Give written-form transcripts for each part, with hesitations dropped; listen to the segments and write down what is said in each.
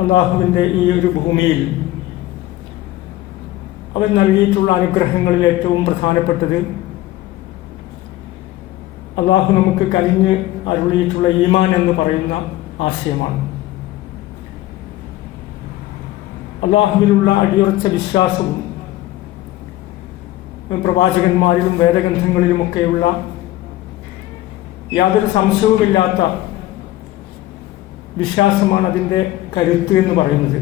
അള്ളാഹുവിൻ്റെ ഈ ഒരു ഭൂമിയിൽ അവൻ നൽകിയിട്ടുള്ള അനുഗ്രഹങ്ങളിൽ ഏറ്റവും പ്രധാനപ്പെട്ടത് അള്ളാഹു നമുക്ക് കനിഞ്ഞ് അരുളിയിട്ടുള്ള ഈമാൻ എന്ന് പറയുന്ന ആശയമാണ്. അള്ളാഹുവിലുള്ള അടിയുറച്ച വിശ്വാസവും പ്രവാചകന്മാരിലും വേദഗ്രന്ഥങ്ങളിലുമൊക്കെയുള്ള യാതൊരു സംശയവുമില്ലാത്ത വിശ്വാസമാണ് അതിൻ്റെ കരുത്ത് എന്ന് പറയുന്നത്.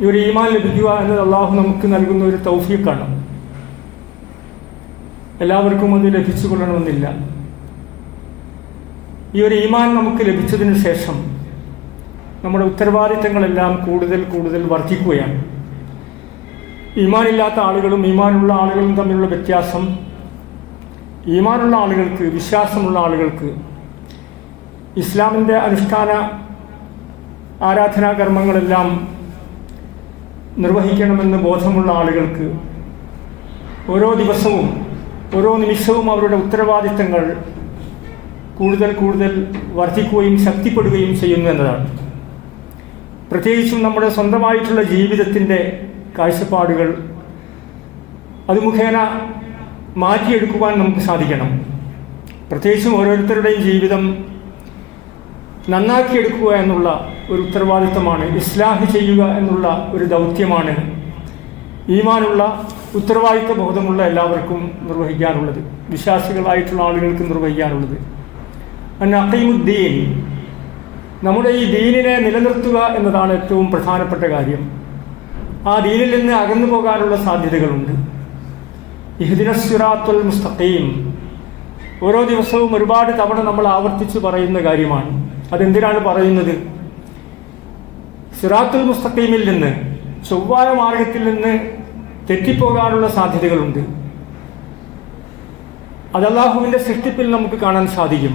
ഈ ഒരു ഈമാൻ ലഭിക്കുക എന്നത് അള്ളാഹു നമുക്ക് നൽകുന്ന ഒരു തൗഫീഖാണ്. എല്ലാവർക്കും അത് ലഭിച്ചു കൊള്ളണമെന്നില്ല. ഈ ഒരു ഈമാൻ നമുക്ക് ലഭിച്ചതിന് ശേഷം നമ്മുടെ ഉത്തരവാദിത്തങ്ങളെല്ലാം കൂടുതൽ കൂടുതൽ വർദ്ധിക്കുകയാണ്. ഈമാനില്ലാത്ത ആളുകളും ഈമാനുള്ള ആളുകളും തമ്മിലുള്ള വ്യത്യാസം, ഈമാനുള്ള ആളുകൾക്ക്, വിശ്വാസമുള്ള ആളുകൾക്ക് ഇസ്ലാമിൻ്റെ അനുഷ്ഠാന ആരാധനാകർമ്മങ്ങളെല്ലാം നിർവഹിക്കണമെന്ന് ബോധമുള്ള ആളുകൾക്ക് ഓരോ ദിവസവും ഓരോ നിമിഷവും അവരുടെ ഉത്തരവാദിത്തങ്ങൾ കൂടുതൽ കൂടുതൽ വർദ്ധിക്കുകയും ശക്തിപ്പെടുകയും ചെയ്യുന്നു എന്നതാണ്. പ്രത്യേകിച്ചും നമ്മുടെ സ്വന്തമായിട്ടുള്ള ജീവിതത്തിൻ്റെ കാഴ്ചപ്പാടുകൾ അത് മുഖേന മാറ്റിയെടുക്കുവാൻ നമുക്ക് സാധിക്കണം. പ്രത്യേകിച്ചും ഓരോരുത്തരുടെയും ജീവിതം നന്നാക്കിയെടുക്കുക എന്നുള്ള ഒരു ഉത്തരവാദിത്തമാണ്, ഇസ്ലാഹ് ചെയ്യുക എന്നുള്ള ഒരു ദൗത്യമാണ് ഈമാനുള്ള ഉത്തരവാദിത്ത ബോധമുള്ള എല്ലാവർക്കും നിർവഹിക്കാനുള്ളത്, വിശ്വാസികളായിട്ടുള്ള ആളുകൾക്ക് നിർവഹിക്കാനുള്ളത്. അഖീമുദ്ദീൻ, നമ്മുടെ ഈ ദീനിനെ നിലനിർത്തുക എന്നതാണ് ഏറ്റവും പ്രധാനപ്പെട്ട കാര്യം. ആ ദീനിൽ നിന്ന് അകന്നു പോകാനുള്ള സാധ്യതകളുണ്ട്. ഇഹ്ദിനസ് സിറാത്തുൽ മുസ്തഖീം ഓരോ ദിവസവും ഒരുപാട് തവണ നമ്മൾ ആവർത്തിച്ച് പറയുന്ന കാര്യമാണ്. അതെന്തിനാണ് പറയുന്നത്? സിറാത്തുൽ മുസ്തഖീമിൽ നിന്ന്, ചൊവ്വായ മാർഗത്തിൽ നിന്ന് തെറ്റിപ്പോകാനുള്ള സാധ്യതകളുണ്ട്. അത് അല്ലാഹുവിൻ്റെ സൃഷ്ടിപ്പിൽ നമുക്ക് കാണാൻ സാധിക്കും.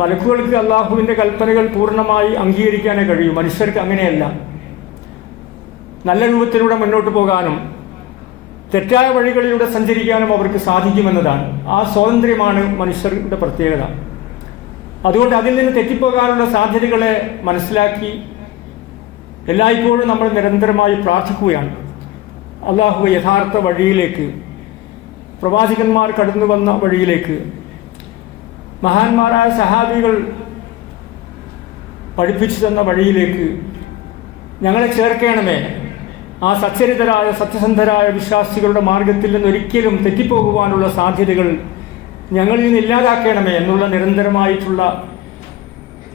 മലക്കുകൾക്ക് അല്ലാഹുവിൻ്റെ കൽപ്പനകൾ പൂർണ്ണമായി അംഗീകരിക്കാനേ കഴിയൂ. മനുഷ്യർക്ക് അങ്ങനെയല്ല. നല്ല രൂപത്തിലൂടെ മുന്നോട്ട് പോകാനും തെറ്റായ വഴികളിലൂടെ സഞ്ചരിക്കാനും അവർക്ക് സാധിക്കുമെന്നതാണ്. ആ സ്വാതന്ത്ര്യമാണ് മനുഷ്യരുടെ പ്രത്യേകത. അതുകൊണ്ട് അതിൽ നിന്ന് തെറ്റിപ്പോകാനുള്ള സാധ്യതകളെ മനസ്സിലാക്കി എല്ലായ്പ്പോഴും നമ്മൾ നിരന്തരമായി പ്രാർത്ഥിക്കുകയാണ്. അല്ലാഹു യഥാർത്ഥ വഴിയിലേക്ക്, പ്രവാചകന്മാർ കടന്നു വന്ന വഴിയിലേക്ക്, മഹാന്മാരായ സഹാബികൾ പഠിപ്പിച്ചു തന്ന വഴിയിലേക്ക് ഞങ്ങളെ ചേർക്കണമേ. ആ സച്ചരിതരായ സത്യസന്ധരായ വിശ്വാസികളുടെ മാർഗത്തിൽ നിന്ന് ഒരിക്കലും തെറ്റിപ്പോകുവാനുള്ള സാധ്യതകൾ ഞങ്ങളിൽ നിന്ന് ഇല്ലാതാക്കണമേ എന്നുള്ള നിരന്തരമായിട്ടുള്ള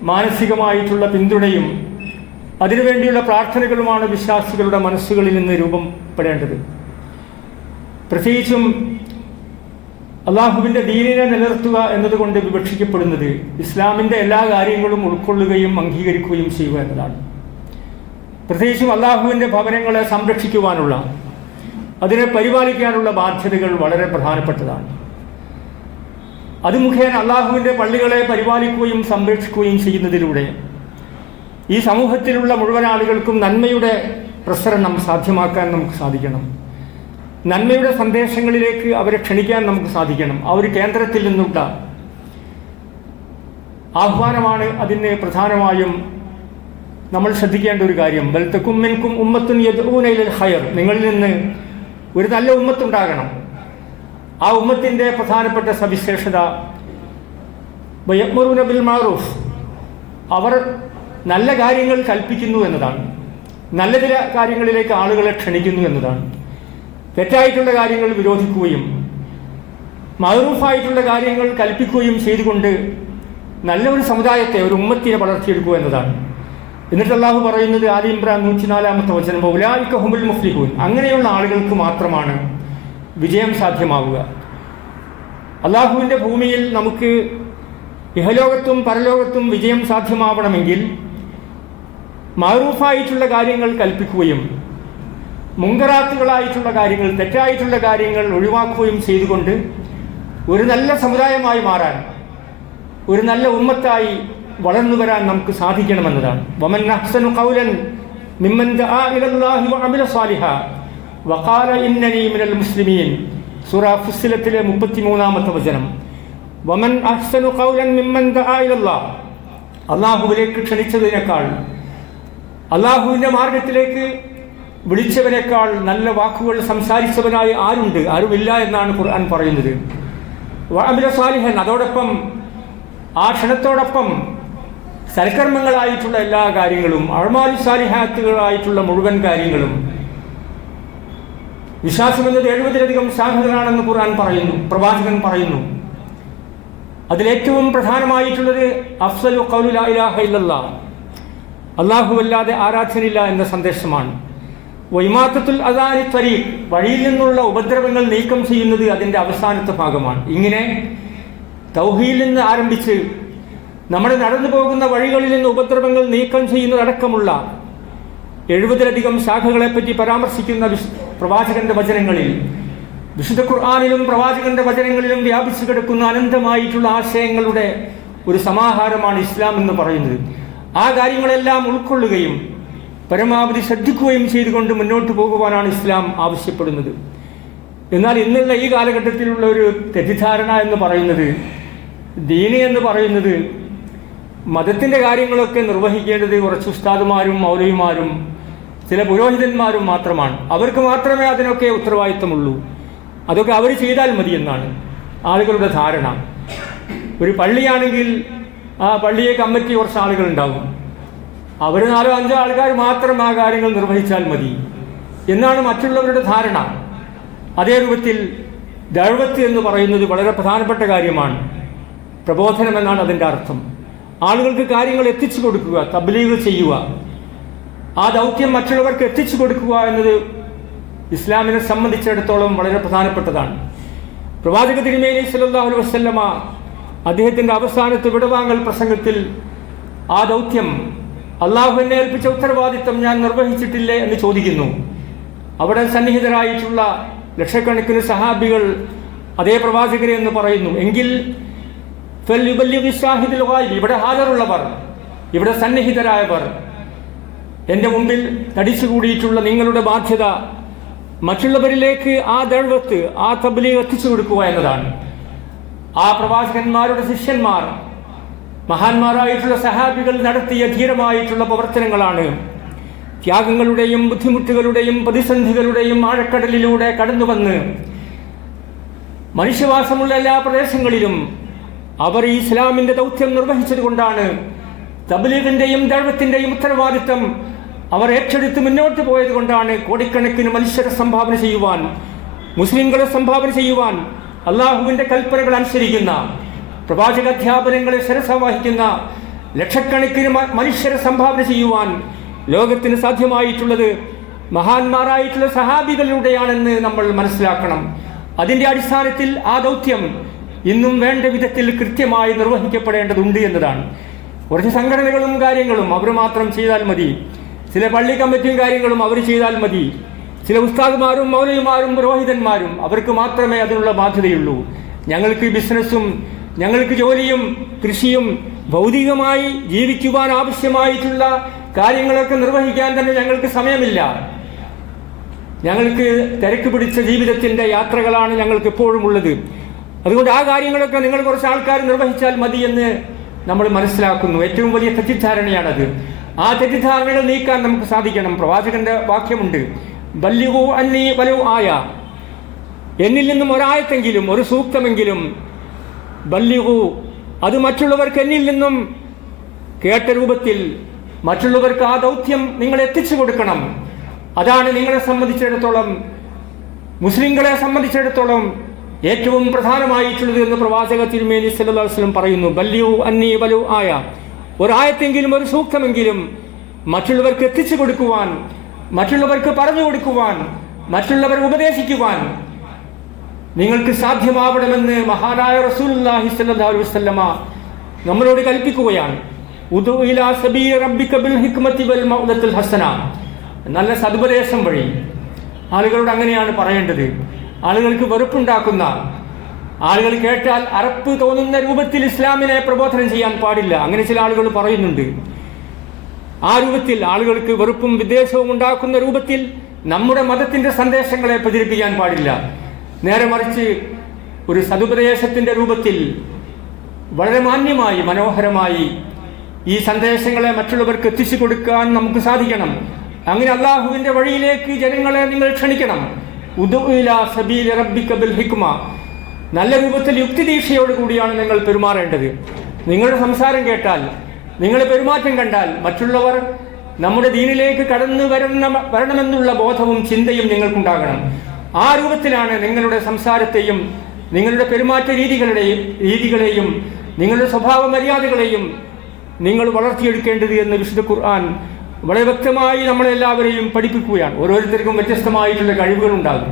മാനസികമായിട്ടുള്ള പിന്തുണയും അതിനുവേണ്ടിയുള്ള പ്രാർത്ഥനകളുമാണ് വിശ്വാസികളുടെ മനസ്സുകളിൽ നിന്ന് രൂപപ്പെടേണ്ടത്. പ്രത്യേകിച്ചും അള്ളാഹുവിൻ്റെ ദീനിനെ നിലനിർത്തുക എന്നതുകൊണ്ട് വിവക്ഷിക്കപ്പെടുന്നത് ഇസ്ലാമിൻ്റെ എല്ലാ കാര്യങ്ങളും ഉൾക്കൊള്ളുകയും അംഗീകരിക്കുകയും ചെയ്യുക എന്നതാണ്. പ്രത്യേകിച്ചും അള്ളാഹുവിൻ്റെ ഭവനങ്ങളെ സംരക്ഷിക്കുവാനുള്ള, അതിനെ പരിപാലിക്കാനുള്ള ബാധ്യതകൾ വളരെ പ്രധാനപ്പെട്ടതാണ്. അത് മുഖേന അള്ളാഹുവിൻ്റെ പള്ളികളെ പരിപാലിക്കുകയും സംരക്ഷിക്കുകയും ചെയ്യുന്നതിലൂടെ ഈ സമൂഹത്തിലുള്ള മുഴുവൻ ആളുകൾക്കും നന്മയുടെ പ്രസരണം സാധ്യമാക്കാൻ നമുക്ക് സാധിക്കണം. നന്മയുടെ സന്ദേശങ്ങളിലേക്ക് അവരെ ക്ഷണിക്കാൻ നമുക്ക് സാധിക്കണം. ആ ഒരു കേന്ദ്രത്തിൽ നിന്നുള്ള ആഹ്വാനമാണ് അതിന് പ്രധാനമായും നമ്മൾ ശ്രദ്ധിക്കേണ്ട ഒരു കാര്യം. ബൽ തകും മിൻകും ഉമ്മത്തുൻ യദ്ഊന ഇലൽ ഖൈർ, നിങ്ങളിൽ നിന്ന് ഒരു നല്ല ഉമ്മത്തുണ്ടാകണം. ആ ഉമ്മത്തിൻ്റെ പ്രധാനപ്പെട്ട സവിശേഷത വയഅ്മുറൂന ബിൽ മഅറൂഫ്, അവർ നല്ല കാര്യങ്ങൾ കൽപ്പിക്കുന്നു എന്നതാണ്. നല്ല ചില കാര്യങ്ങളിലേക്ക് ആളുകളെ ക്ഷണിക്കുന്നു എന്നതാണ്. തെറ്റായിട്ടുള്ള കാര്യങ്ങൾ വിരോധിക്കുകയും മഅറൂഫായിട്ടുള്ള കാര്യങ്ങൾ കൽപ്പിക്കുകയും ചെയ്തുകൊണ്ട് നല്ലൊരു സമുദായത്തെ, ഒരു ഉമ്മത്തിനെ വളർത്തിയെടുക്കുക എന്നതാണ്. എന്നിട്ട് അല്ലാഹു പറയുന്നത് ആലി ഇംറാൻ 104-ാമത്തെ വചനം, ഉലൈക ഹുമുൽ മുഫ്ലിഹൂൻ, അങ്ങനെയുള്ള ആളുകൾക്ക് മാത്രമാണ് വിജയം സാധ്യമാവുക. അല്ലാഹുവിൻ്റെ ഭൂമിയിൽ നമുക്ക് ഇഹലോകത്തും പരലോകത്തും വിജയം സാധ്യമാവണമെങ്കിൽ മഅറൂഫായിട്ടുള്ള കാര്യങ്ങൾ കൽപ്പിക്കുകയും മുങ്കറാത്തുകളായിട്ടുള്ള കാര്യങ്ങൾ, തെറ്റായിട്ടുള്ള കാര്യങ്ങൾ ഒഴിവാക്കുകയും ചെയ്തുകൊണ്ട് ഒരു നല്ല സമുദായമായി മാറാൻ, ഒരു നല്ല ഉമ്മത്തായി വളർന്നു വരാൻ നമുക്ക് സാധിക്കണമെന്നതാണ്. വമൻ അഹ്സനു ഖൗലൻ മിമ്മൻ ദആ ഇലല്ലാഹി വഅമില സാലിഹാ വഖാല ഇന്നനി മിനൽ മുസ്ലിമീൻ, സൂറ ഫുസ്സിലത്തിലെ 33-ാമത്തെ വചനം. വമൻ അഹ്സനു ഖൗലൻ മിമ്മൻ ദആ ഇലല്ലാഹ്, അള്ളാഹുവിലേക്ക് ക്ഷണിച്ചതിനേക്കാൾ, അള്ളാഹുവിൻ്റെ മാർഗത്തിലേക്ക് വിളിച്ചവനേക്കാൾ നല്ല വാക്കുകൾ സംസാരിച്ചവനായി ആരുണ്ട്? ആരുമില്ല എന്നാണ് ഖുർആൻ പറയുന്നത്. വഅമില സാലിഹൻ, അതോടൊപ്പം ആ ക്ഷണത്തോടൊപ്പം സൽക്കർമ്മങ്ങളായിട്ടുള്ള എല്ലാ കാര്യങ്ങളും, അഅ്മാലു സാലിഹാത്തുകളായിട്ടുള്ള മുഴുവൻ കാര്യങ്ങളും. വിശ്വാസം എന്നത് 70-ലധികം ശാഖകളാണെന്ന് ഖുർആൻ പറയുന്നു, പ്രവാചകൻ പറയുന്നു. അതിലേറ്റവും പ്രധാനമായിട്ടുള്ളത് അഫ്സലു ഖൗലു ലാ ഇലാഹ ഇല്ലല്ലാഹ്, അല്ലാഹുവല്ലാതെ ആരാധ്യനില്ല എന്ന സന്ദേശമാണ്. വൈമാത്തത്തുൽ അദാനി ത്വരീഖ്, വഴിയിൽ നിന്നുള്ള ഉപദ്രവങ്ങൾ നീക്കം ചെയ്യുന്നത് അതിൻ്റെ അവസാനത്തെ ഭാഗമാണ്. ഇങ്ങനെ തൗഹീദിൽ നിന്ന് ആരംഭിച്ച് നമ്മൾ നടന്നു പോകുന്ന വഴികളിൽ നിന്ന് ഉപദ്രവങ്ങൾ നീക്കം ചെയ്യുന്നതടക്കമുള്ള 70-ലധികം ശാഖകളെപ്പറ്റി പരാമർശിക്കുന്ന പ്രവാചകന്റെ വചനങ്ങളിൽ, വിശുദ്ധ ഖുർആനിലും പ്രവാചകന്റെ വചനങ്ങളിലും വ്യാപിച്ചു കിടക്കുന്ന അനന്തമായിട്ടുള്ള ആശയങ്ങളുടെ ഒരു സമാഹാരമാണ് ഇസ്ലാം എന്ന് പറയുന്നത്. ആ കാര്യങ്ങളെല്ലാം ഉൾക്കൊള്ളുകയും പരമാവധി ശ്രദ്ധിക്കുകയും ചെയ്തുകൊണ്ട് മുന്നോട്ട് പോകുവാനാണ് ഇസ്ലാം ആവശ്യപ്പെടുന്നത്. എന്നാൽ ഇന്നുള്ള ഈ കാലഘട്ടത്തിലുള്ള ഒരു തെറ്റിദ്ധാരണ എന്ന് പറയുന്നത്, ദീനി എന്ന് പറയുന്നത് മതത്തിൻ്റെ കാര്യങ്ങളൊക്കെ നിർവഹിക്കേണ്ടത് കുറച്ച് ഉസ്താദുമാരും മൗലവിമാരും ചില പുരോഹിതന്മാരും മാത്രമാണ്. അവർക്ക് മാത്രമേ അതിനൊക്കെ ഉത്തരവാദിത്തമുള്ളൂ, അതൊക്കെ അവർ ചെയ്താൽ മതി എന്നാണ് ആളുകളുടെ ധാരണ. ഒരു പള്ളിയാണെങ്കിൽ ആ പള്ളിയെ കമ്മിറ്റി കുറച്ച് ആളുകളുണ്ടാകും, അവർ 4-5 ആൾക്കാർ മാത്രം ആ കാര്യങ്ങൾ നിർവഹിച്ചാൽ മതി എന്നാണ് മറ്റുള്ളവരുടെ ധാരണ. അതേ രൂപത്തിൽ ദഅവത്ത് എന്ന് പറയുന്നത് വളരെ പ്രധാനപ്പെട്ട കാര്യമാണ്. പ്രബോധനം എന്നാണ് അതിൻ്റെ അർത്ഥം. ആളുകൾക്ക് കാര്യങ്ങൾ എത്തിച്ചു കൊടുക്കുക, തബ്ലീഗ് ചെയ്യുക, ആ ദൗത്യം മറ്റുള്ളവർക്ക് എത്തിച്ചു കൊടുക്കുക എന്നത് ഇസ്ലാമിനെ സംബന്ധിച്ചിടത്തോളം വളരെ പ്രധാനപ്പെട്ടതാണ്. പ്രവാചക തിരുമേനി സല്ലല്ലാഹു അലൈഹി വസല്ലമ അദ്ദേഹത്തിൻ്റെ അവസാനത്തെ വിടവാങ്ങൽ പ്രസംഗത്തിൽ ആ ദൗത്യം, അള്ളാഹു എന്നെ ഏൽപ്പിച്ച ഉത്തരവാദിത്തം ഞാൻ നിർവഹിച്ചിട്ടില്ലേ എന്ന് ചോദിക്കുന്നു. അവിടെ സന്നിഹിതരായിട്ടുള്ള ലക്ഷക്കണക്കിന് സഹാബികൾ അതേ പ്രവാചകരെ എന്ന് പറയുന്നു. എങ്കിൽ ഇവിടെ ഹാജറുള്ളവർ, ഇവിടെ സന്നിഹിതരായവർ, എൻ്റെ മുമ്പിൽ തടിച്ചുകൂടിയിട്ടുള്ള നിങ്ങളുടെ ബാധ്യത മറ്റുള്ളവരിലേക്ക് ആ ദഅവത്ത്, ആ തബ്ലീഗ് എത്തിച്ചു കൊടുക്കുക എന്നതാണ്. ആ പ്രവാചകന്മാരുടെ ശിഷ്യന്മാർ, മഹാന്മാരായിട്ടുള്ള സഹാബികൾ നടത്തിയ ധീരമായിട്ടുള്ള പ്രവർത്തനങ്ങളാണ് ത്യാഗങ്ങളുടെയും ബുദ്ധിമുട്ടുകളുടെയും പ്രതിസന്ധികളുടെയും ആഴക്കടലിലൂടെ കടന്നുവന്ന് മനുഷ്യവാസമുള്ള എല്ലാ പ്രദേശങ്ങളിലും അവർ ഈ ഇസ്ലാമിൻ്റെ ദൗത്യം നിർവഹിച്ചത് കൊണ്ടാണ് തബ്ലീഗിൻ്റെയും ദഅവത്തിൻ്റെയും ഉത്തരവാദിത്തം അവർ ഏറ്റെടുത്ത് മുന്നോട്ട് പോയത് കൊണ്ടാണ് കോടിക്കണക്കിന് മനുഷ്യരെ സംഭാവന ചെയ്യുവാൻ, മുസ്ലിംകളെ സംഭാവന ചെയ്യുവാൻ, അള്ളാഹുവിൻ്റെ കൽപ്പനകൾ അനുസരിക്കുന്ന, പ്രവാചകാധ്യാപനങ്ങളെ ശിരസാവഹിക്കുന്ന ലക്ഷക്കണക്കിന് മനുഷ്യരെ സംഭാവന ചെയ്യുവാൻ ലോകത്തിന് സാധ്യമായിട്ടുള്ളത് മഹാന്മാരായിട്ടുള്ള സഹാബികളിലൂടെയാണെന്ന് നമ്മൾ മനസ്സിലാക്കണം. അതിൻ്റെ അടിസ്ഥാനത്തിൽ ആ ദൗത്യം ഇന്നും വേണ്ട വിധത്തിൽ കൃത്യമായി നിർവഹിക്കപ്പെടേണ്ടതുണ്ട് എന്നതാണ്. കുറച്ച് സംഘടനകളും കാര്യങ്ങളും അവർ മാത്രം ചെയ്താൽ മതി, ചില പള്ളി കമ്മിറ്റിയും കാര്യങ്ങളും അവർ ചെയ്താൽ മതി, ചില ഉസ്താദുമാരും മൗലവിമാരും പുരോഹിതന്മാരും അവർക്ക് മാത്രമേ അതിനുള്ള ബാധ്യതയുള്ളൂ. ഞങ്ങൾക്ക് ബിസിനസ്സും ഞങ്ങൾക്ക് ജോലിയും കൃഷിയും ഭൗതികമായി ജീവിക്കുവാൻ ആവശ്യമായിട്ടുള്ള കാര്യങ്ങളൊക്കെ നിർവഹിക്കാൻ തന്നെ ഞങ്ങൾക്ക് സമയമില്ല. ഞങ്ങൾക്ക് തിരക്ക് പിടിച്ച ജീവിതത്തിൻ്റെ യാത്രകളാണ് ഞങ്ങൾക്ക് എപ്പോഴും ഉള്ളത്. അതുകൊണ്ട് ആ കാര്യങ്ങളൊക്കെ നിങ്ങൾ കുറച്ച് ആൾക്കാർ നിർവഹിച്ചാൽ മതി എന്ന് നമ്മൾ മനസ്സിലാക്കുന്നു. ഏറ്റവും വലിയ തെറ്റിദ്ധാരണയാണത്. ആ തെറ്റിദ്ധാരണകൾ നീക്കാൻ നമുക്ക് സാധിക്കണം. പ്രവാചകന്റെ വാക്യമുണ്ട്, ബല്ലിഗു അന്നി വലൗ ആയ, എന്നിൽ നിന്നും ഒരായത്തെങ്കിലും ഒരു സൂക്തമെങ്കിലും ബല്ലിഗു, അത് മറ്റുള്ളവർക്ക് എന്നിൽ നിന്നും കേട്ട രൂപത്തിൽ മറ്റുള്ളവർക്ക് ആ ദൗത്യം നിങ്ങൾ എത്തിച്ചു കൊടുക്കണം. അതാണ് നിങ്ങളെ സംബന്ധിച്ചിടത്തോളം, മുസ്ലിങ്ങളെ സംബന്ധിച്ചിടത്തോളം ഏറ്റവും പ്രധാനമായിട്ടുള്ളത് എന്ന് പ്രവാചക തിരുമേനി സല്ലല്ലാഹു അലൈഹി വസല്ലം പറയുന്നു. ബല്ലിഗു അന്നി വലൗ ആയ, ഒരായത്തെങ്കിലും ഒരു സൂക്തമെങ്കിലും മറ്റുള്ളവർക്ക് എത്തിച്ചു കൊടുക്കുവാൻ, മറ്റുള്ളവർക്ക് പറഞ്ഞു കൊടുക്കുവാൻ, മറ്റുള്ളവരെ ഉപദേശിക്കുവാൻ നിങ്ങൾക്ക് സാധ്യമാവണമെന്ന് മഹാനായ റസൂലുള്ളാഹി സ്വല്ലല്ലാഹു അലൈഹി വസല്ലമ നമ്മളോട് കൽപ്പിക്കുകയാണ്. ഉദു ഇലാ സബീൽ റബ്ബിക ബിൽ ഹിക്മതി വൽ മൗഇദത്തിൽ ഹസന, നല്ല സദുപദേശം വഴി. ആളുകളോട് അങ്ങനെയാണ് പറയേണ്ടത്. ആളുകൾക്ക് വെറുപ്പുണ്ടാക്കുന്ന, ആളുകൾ കേട്ടാൽ അറപ്പ് തോന്നുന്ന രൂപത്തിൽ ഇസ്ലാമിനെ പ്രബോധനം ചെയ്യാൻ പാടില്ല. അങ്ങനെ ചില ആളുകൾ പറയുന്നുണ്ട്. ആ രൂപത്തിൽ ആളുകൾക്ക് വെറുപ്പും വിദ്വേഷവും ഉണ്ടാക്കുന്ന രൂപത്തിൽ നമ്മുടെ മതത്തിൻ്റെ സന്ദേശങ്ങളെ പ്രചരിപ്പിക്കാൻ പാടില്ല. നേരെ മറിച്ച് ഒരു സദുപദേശത്തിൻ്റെ രൂപത്തിൽ വളരെ മാന്യമായി മനോഹരമായി ഈ സന്ദേശങ്ങളെ മറ്റുള്ളവർക്ക് എത്തിച്ചു കൊടുക്കാൻ നമുക്ക് സാധിക്കണം. അങ്ങനെ അള്ളാഹുവിന്റെ വഴിയിലേക്ക് ജനങ്ങളെ നിങ്ങൾ ക്ഷണിക്കണം. ഉദു ഇലാ സബീലി റബ്ബിക ബിൽ ഹിക്മ, നല്ല രൂപത്തിൽ യുക്തിദീക്ഷയോടുകൂടിയാണ് നിങ്ങൾ പെരുമാറേണ്ടത്. നിങ്ങളുടെ സംസാരം കേട്ടാൽ, നിങ്ങളുടെ പെരുമാറ്റം കണ്ടാൽ മറ്റുള്ളവർ നമ്മുടെ ദീനിലേക്ക് കടന്നു വരണമെന്നുള്ള ബോധവും ചിന്തയും നിങ്ങൾക്കുണ്ടാകണം. ആ രൂപത്തിലാണ് നിങ്ങളുടെ സംസാരത്തെയും നിങ്ങളുടെ പെരുമാറ്റ രീതികളെയും നിങ്ങളുടെ സ്വഭാവ മര്യാദകളെയും നിങ്ങൾ വളർത്തിയെടുക്കേണ്ടത് എന്ന് വിശുദ്ധ ഖുർആൻ വളരെ വ്യക്തമായി നമ്മളെല്ലാവരെയും പഠിപ്പിക്കുകയാണ്. ഓരോരുത്തർക്കും വ്യത്യസ്തമായിട്ടുള്ള കഴിവുകളുണ്ടാകും.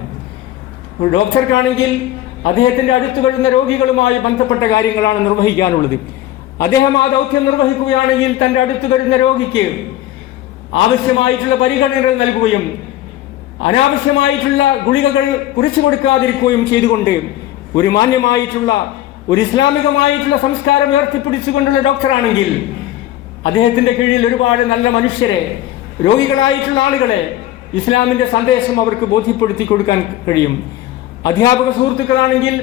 ഒരു ഡോക്ടർക്കാണെങ്കിൽ അദ്ദേഹത്തിൻ്റെ അടുത്ത് വരുന്ന രോഗികളുമായി ബന്ധപ്പെട്ട കാര്യങ്ങളാണ് നിർവഹിക്കാനുള്ളത്. അദ്ദേഹം ആ ദൗത്യം നിർവഹിക്കുകയാണെങ്കിൽ തൻ്റെ അടുത്ത് വരുന്ന രോഗിക്ക് ആവശ്യമായിട്ടുള്ള പരിഗണനകൾ നൽകുകയും അനാവശ്യമായിട്ടുള്ള ഗുളികകൾ കുറിച്ചു കൊടുക്കാതിരിക്കുകയും ചെയ്തുകൊണ്ട് ഒരു മാന്യമായിട്ടുള്ള ഒരു ഇസ്ലാമികമായിട്ടുള്ള സംസ്കാരം ഉയർത്തിപ്പിടിച്ചുകൊണ്ടുള്ള ഡോക്ടറാണെങ്കിൽ അദ്ദേഹത്തിൻ്റെ കീഴിൽ ഒരുപാട് നല്ല മനുഷ്യരെ, രോഗികളായിട്ടുള്ള ആളുകളെ ഇസ്ലാമിൻ്റെ സന്ദേശം അവർക്ക് ബോധ്യപ്പെടുത്തി കൊടുക്കാൻ കഴിയും. അധ്യാപക സുഹൃത്തുക്കളാണെങ്കിൽ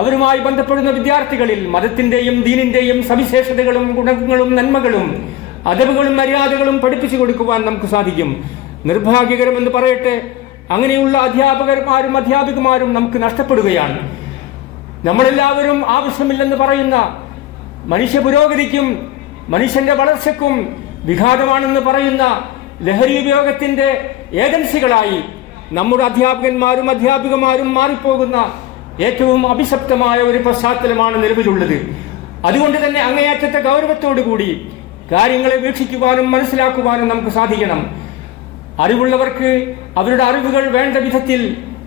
അവരുമായി ബന്ധപ്പെടുന്ന വിദ്യാർത്ഥികളിൽ മതത്തിൻ്റെയും ദീനിൻ്റെയും സവിശേഷതകളും ഗുണങ്ങളും നന്മകളും അദബുകളും മര്യാദകളും പഠിപ്പിച്ചു കൊടുക്കുവാൻ നമുക്ക് സാധിക്കും. നിർഭാഗ്യകരമെന്ന് പറയട്ടെ, അങ്ങനെയുള്ള അധ്യാപികമാരും നമുക്ക് നഷ്ടപ്പെടുകയാണ്. നമ്മളെല്ലാവരും ആവശ്യമില്ലെന്ന് പറയുന്ന, മനുഷ്യ പുരോഗതിക്കും മനുഷ്യന്റെ വളർച്ചയ്ക്കും വിഘാതമാണെന്ന് പറയുന്ന ലഹരി ഉപയോഗത്തിന്റെ ഏജൻസികളായി നമ്മുടെ അധ്യാപകന്മാരും മാറിപ്പോകുന്ന ഏറ്റവും അഭിശപ്തമായ ഒരു പശ്ചാത്തലമാണ് നിലവിലുള്ളത്. അതുകൊണ്ട് തന്നെ അങ്ങേയറ്റത്തെ ഗൗരവത്തോടുകൂടി കാര്യങ്ങളെ വീക്ഷിക്കുവാനും മനസ്സിലാക്കുവാനും നമുക്ക് സാധിക്കണം. അറിവുള്ളവർക്ക് അവരുടെ അറിവുകൾ വേണ്ട വിധത്തിൽ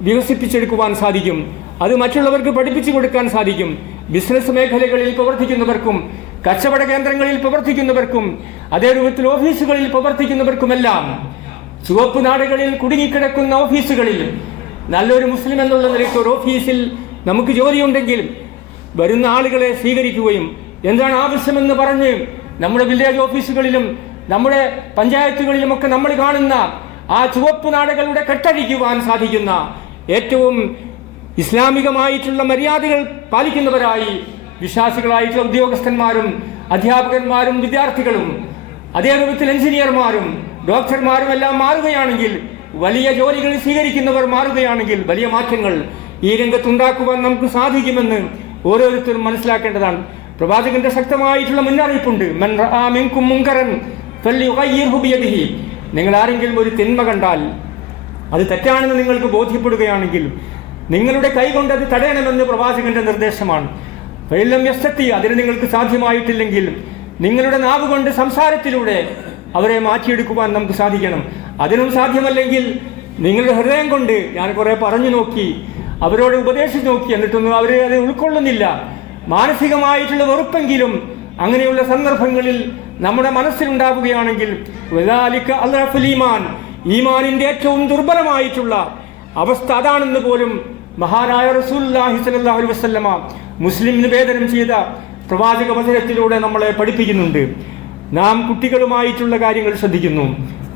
വികസിപ്പിച്ചെടുക്കുവാൻ സാധിക്കും. അത് മറ്റുള്ളവർക്ക് പഠിപ്പിച്ചു കൊടുക്കാൻ സാധിക്കും. ബിസിനസ് മേഖലകളിൽ പ്രവർത്തിക്കുന്നവർക്കും കച്ചവട കേന്ദ്രങ്ങളിൽ പ്രവർത്തിക്കുന്നവർക്കും അതേ രൂപത്തിൽ ഓഫീസുകളിൽ പ്രവർത്തിക്കുന്നവർക്കുമെല്ലാം ചുവപ്പ് നാടുകളിൽ കുടുങ്ങിക്കിടക്കുന്ന ഓഫീസുകളിൽ നല്ലൊരു മുസ്ലിം എന്നുള്ള നിലയ്ക്ക് ഒരു ഓഫീസിൽ നമുക്ക് ജോലിയുണ്ടെങ്കിൽ വരുന്ന ആളുകളെ സ്വീകരിക്കുകയും എന്താണ് ആവശ്യമെന്ന് പറഞ്ഞ് നമ്മുടെ വില്ലേജ് ഓഫീസുകളിലും നമ്മുടെ പഞ്ചായത്തുകളിലുമൊക്കെ നമ്മൾ കാണുന്ന ആ ചുവപ്പ് നാടുകളുടെ കെട്ടഴിക്കുവാൻ സാധിക്കുന്ന ഏറ്റവും ഇസ്ലാമികമായിട്ടുള്ള മര്യാദകൾ പാലിക്കുന്നവരായി വിശ്വാസികളായിട്ടുള്ള ഉദ്യോഗസ്ഥന്മാരും അധ്യാപകന്മാരും വിദ്യാർത്ഥികളും അതേ രൂപത്തിൽ എഞ്ചിനീയർമാരും ഡോക്ടർമാരും എല്ലാം മാറുകയാണെങ്കിൽ, വലിയ ജോലികൾ സ്വീകരിക്കുന്നവർ മാറുകയാണെങ്കിൽ വലിയ മാറ്റങ്ങൾ ഈ രംഗത്തുണ്ടാക്കുവാൻ നമുക്ക് സാധിക്കുമെന്ന് ഓരോരുത്തരും മനസ്സിലാക്കേണ്ടതാണ്. പ്രവാചകന്റെ ശക്തമായിട്ടുള്ള മുന്നറിയിപ്പുണ്ട്. മൻ റആ മിൻകും മുൻകറൻ ഫല്യുഗയ്യിർഹു ബിയദിഹി. നിങ്ങൾ ആരെങ്കിലും ഒരു തിന്മ കണ്ടാൽ, അത് തെറ്റാണെന്ന് നിങ്ങൾക്ക് ബോധ്യപ്പെടുകയാണെങ്കിൽ നിങ്ങളുടെ കൈകൊണ്ട് അത് തടയണമെന്ന് പ്രവാചകന്റെ നിർദ്ദേശമാണ്. ഫഇല്ലം യസ്തതി, അതിന് നിങ്ങൾക്ക് സാധ്യമായിട്ടില്ലെങ്കിൽ നിങ്ങളുടെ നാവ് കൊണ്ട് സംസാരത്തിലൂടെ അവരെ മാറ്റിയെടുക്കുവാൻ നമുക്ക് സാധിക്കണം. അതിനും സാധ്യമല്ലെങ്കിൽ നിങ്ങളുടെ ഹൃദയം കൊണ്ട്, ഞാൻ കുറെ പറഞ്ഞു നോക്കി, അവരോട് ഉപദേശിച്ച് നോക്കി, എന്നിട്ടൊന്നും അവർ അത് ഉൾക്കൊള്ളുന്നില്ല. മാനസികമായിട്ടുള്ള വെറുപ്പെങ്കിലും അങ്ങനെയുള്ള സന്ദർഭങ്ങളിൽ നമ്മുടെ മനസ്സിലുണ്ടാവുകയാണെങ്കിൽ വദാലിക അദ്റഫുൽ ഈമാൻ, ഈമാനിന്റെ ഏറ്റവും ദുർബലമായിട്ടുള്ള അവസ്ഥ അതാണെന്ന് പോലും മഹാനായ റസൂലുള്ളാഹി സ്വല്ലല്ലാഹു അലൈഹി വസല്ലമ മുസ്ലിം നിവേദനം ചെയ്ത പ്രവാചക വചനത്തിലൂടെ നമ്മളെ പഠിപ്പിക്കുന്നുണ്ട്. നാം കുട്ടികളുമായിട്ടുള്ള കാര്യങ്ങൾ ശ്രദ്ധിക്കുന്നു,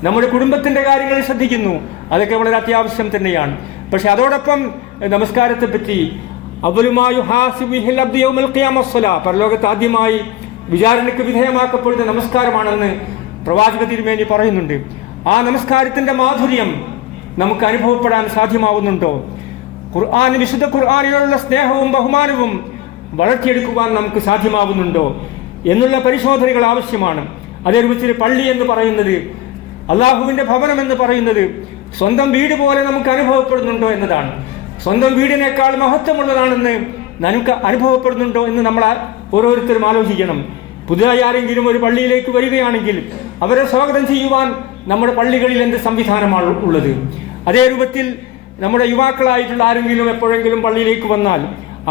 നമ്മുടെ കുടുംബത്തിന്റെ കാര്യങ്ങൾ ശ്രദ്ധിക്കുന്നു, അതൊക്കെ വളരെ അത്യാവശ്യം തന്നെയാണ്. പക്ഷെ അതോടൊപ്പം നമസ്കാരത്തെപ്പറ്റി പരലോകത്ത് ആദ്യമായി വിചാരണയ്ക്ക് വിധേയമാക്കപ്പെടുന്ന നമസ്കാരമാണെന്ന് പ്രവാചക തിരുമേനി പറയുന്നുണ്ട്. ആ നമസ്കാരത്തിന്റെ മാധുര്യം നമുക്ക് അനുഭവപ്പെടാൻ സാധ്യമാവുന്നുണ്ടോ? വിശുദ്ധ ഖുർആനിലുള്ള സ്നേഹവും ബഹുമാനവും വളർത്തിയെടുക്കുവാൻ നമുക്ക് സാധ്യമാവുന്നുണ്ടോ എന്നുള്ള പരിശോധനകൾ ആവശ്യമാണ്. അതേ രൂപത്തിൽ പള്ളി എന്ന് പറയുന്നത്, അള്ളാഹുവിന്റെ ഭവനം എന്ന് പറയുന്നത് സ്വന്തം വീട് പോലെ നമുക്ക് അനുഭവപ്പെടുന്നുണ്ടോ എന്നതാണ്. സ്വന്തം വീടിനേക്കാൾ മഹത്വമുള്ളതാണെന്ന് നമുക്ക് അനുഭവപ്പെടുന്നുണ്ടോ എന്ന് നമ്മൾ ഓരോരുത്തരും ആലോചിക്കണം. പുതുതായി ആരെങ്കിലും ഒരു പള്ളിയിലേക്ക് വരികയാണെങ്കിൽ അവരെ സ്വാഗതം ചെയ്യുവാൻ നമ്മുടെ പള്ളികളിൽ എന്ത് സംവിധാനമാണ് ഉള്ളത്? അതേ രൂപത്തിൽ നമ്മുടെ യുവാക്കളായിട്ടുള്ള ആരെങ്കിലും എപ്പോഴെങ്കിലും പള്ളിയിലേക്ക് വന്നാൽ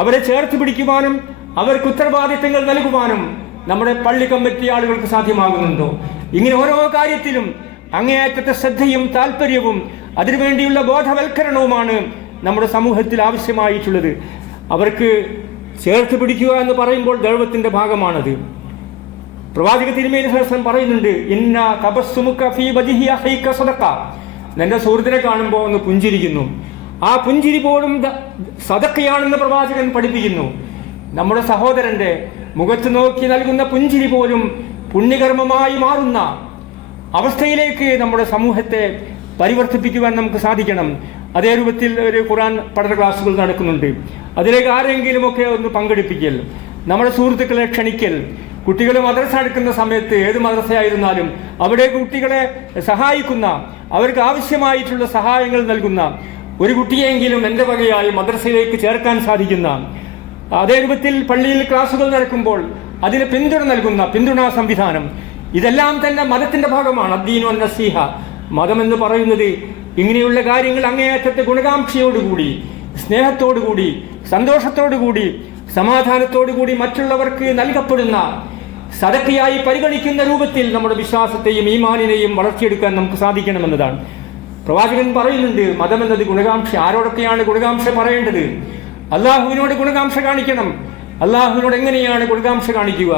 അവരെ ചേർത്ത് പിടിക്കുവാനും അവർക്ക് ഉത്തരവാദിത്തങ്ങൾ നൽകുവാനും നമ്മുടെ പള്ളി കമ്മിറ്റി ആളുകൾക്ക് സാധ്യമാകുന്നുണ്ടോ? ഇങ്ങനെ ഓരോ കാര്യത്തിലും അങ്ങേയറ്റത്തെ ശ്രദ്ധയും താല്പര്യവും അതിനുവേണ്ടിയുള്ള ബോധവൽക്കരണവുമാണ് നമ്മുടെ സമൂഹത്തിൽ ആവശ്യമായിട്ടുള്ളത്. അവർക്ക് ചേർത്ത് പിടിക്കുക എന്ന് പറയുമ്പോൾ ദൈവത്തിന്റെ ഭാഗമാണത്. പ്രവാചക തിരുമേനി സല്ലല്ലാഹു പറയുന്നുണ്ട്, ഇന്ന തബസ്സുമുക ഫീ വജ്ഹി അഖീക സദഖ. നിന്റെ സുഹൃത്തിനെ കാണുമ്പോൾ ഒന്ന് പുഞ്ചിരിക്കുന്നു, ആ പുഞ്ചിരി പോലും സദഖയാണെന്ന് പ്രവാചകൻ പഠിപ്പിക്കുന്നു. നമ്മുടെ സഹോദരന്റെ മുഖത്ത് നോക്കി നൽകുന്ന പുഞ്ചിരി പോലും പുണ്യകർമ്മമായി മാറുന്ന അവസ്ഥയിലേക്ക് നമ്മുടെ സമൂഹത്തെ പരിവർത്തിപ്പിക്കുവാൻ നമുക്ക് സാധിക്കണം. അതേ രൂപത്തിൽ ഒരു ഖുർആൻ പഠന ക്ലാസ്സുകൾ നടക്കുന്നുണ്ട്. അതിലേക്ക് ആരെങ്കിലുമൊക്കെ ഒന്ന് പങ്കെടുപ്പിക്കൽ, നമ്മുടെ സുഹൃത്തുക്കളെ ക്ഷണിക്കൽ, കുട്ടികൾ മദ്രസ എടുക്കുന്ന സമയത്ത് ഏത് മദ്രസയായിരുന്നാലും അവിടെ കുട്ടികളെ സഹായിക്കുന്ന, അവർക്ക് ആവശ്യമായിട്ടുള്ള സഹായങ്ങൾ നൽകുന്ന ഒരു കുട്ടിയെങ്കിലും എൻ്റെ വകയായി മദ്രസയിലേക്ക് ചേർക്കാൻ സാധിക്കുന്ന, അതേ രൂപത്തിൽ പള്ളിയിൽ ക്ലാസുകൾ നടക്കുമ്പോൾ അതിന് പിന്തുണ നൽകുന്ന പിന്തുണാ സംവിധാനം, ഇതെല്ലാം തന്നെ മതത്തിന്റെ ഭാഗമാണ്. അദ്ദീനു അന്നസീഹ, മതം എന്ന് പറയുന്നത് ഇങ്ങനെയുള്ള കാര്യങ്ങൾ അങ്ങേയറ്റത്തെ ഗുണകാംക്ഷയോടുകൂടി, സ്നേഹത്തോടുകൂടി, സന്തോഷത്തോടുകൂടി, സമാധാനത്തോടുകൂടി മറ്റുള്ളവർക്ക് നൽകപ്പെടുന്ന സദഖയായി പരിഗണിക്കുന്ന രൂപത്തിൽ നമ്മുടെ വിശ്വാസത്തെയും ഈമാനിനെയും വളർത്തിയെടുക്കാൻ നമുക്ക് സാധിക്കണമെന്നതാണ്. പ്രവാചകൻ പറയുന്നുണ്ട്, മതം എന്നത് ഗുണകാംക്ഷ. ആരോടൊക്കെയാണ് ഗുണകാംക്ഷ പറയേണ്ടത്? അള്ളാഹുവിനോട് ഗുണകാംക്ഷ കാണിക്കണം. അള്ളാഹുവിനോട് എങ്ങനെയാണ് ഗുണകാംക്ഷ കാണിക്കുക?